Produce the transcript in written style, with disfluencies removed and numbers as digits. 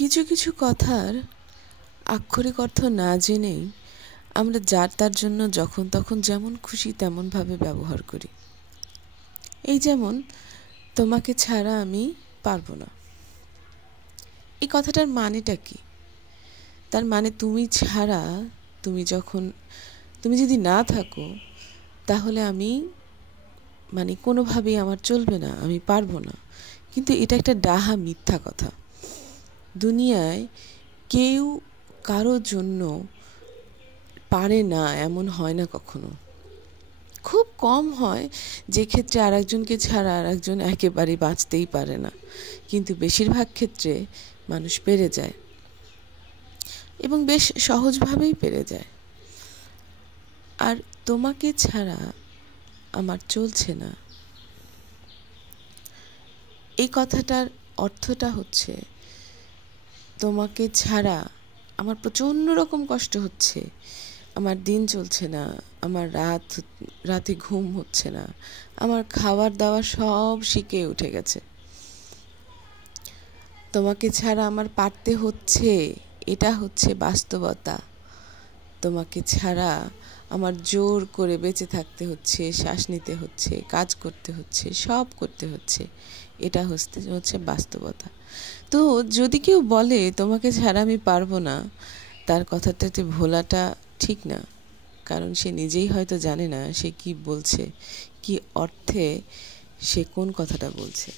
কিছু কিছু কথার আক্ষরিক অর্থ না জেনেই আমরা যার তার জন্য যখন তখন যেমন খুশি তেমনভাবে ব্যবহার করি। এই যেমন, তোমাকে ছাড়া আমি পারবো না। এই কথাটার মানেটা কি? তার মানে তুমি ছাড়া, তুমি যদি না থাকো, তাহলে আমি কোনোভাবেই আমার চলবে না, আমি পারবো না। কিন্তু এটা একটা ডাহা মিথ্যা কথা। দুনিয়ায় কেউ কারোর জন্য পারে না এমন হয় না কখনো। খুব কম হয় যে ক্ষেত্রে আরেকজনকে ছাড়া আরেকজন একেবারেই বাঁচতেই পারে না, কিন্তু বেশিরভাগ ক্ষেত্রে মানুষ পেরে যায় এবং বেশ সহজভাবেই পেরে যায়। আর তোমাকে ছাড়া আমার চলছে না, এই কথাটার অর্থটা হচ্ছে তোমাকে ছাড়া আমার প্রচণ্ড রকম কষ্ট হচ্ছে, আমার দিন চলছে না, আমার রাতে ঘুম হচ্ছে না, আমার খাবার দাবার সব শিখে উঠে গেছে। তোমাকে ছাড়া আমার পারতে হচ্ছে, এটা হচ্ছে বাস্তবতা। তোমাকে ছাড়া আমার জোর করে বেঁচে থাকতে হচ্ছে, শ্বাস নিতে হচ্ছে, কাজ করতে হচ্ছে, সব করতে হচ্ছে, এটা হচ্ছে বাস্তবতা। তো যদি কেউ বলে তোমাকে ছাড়া আমি পারবো না, তার কথাটাতে ভোলাটা ঠিক না। কারণ সে নিজেই হয়তো জানে না সে কি বলছে, কি অর্থে সে কোন কথাটা বলছে।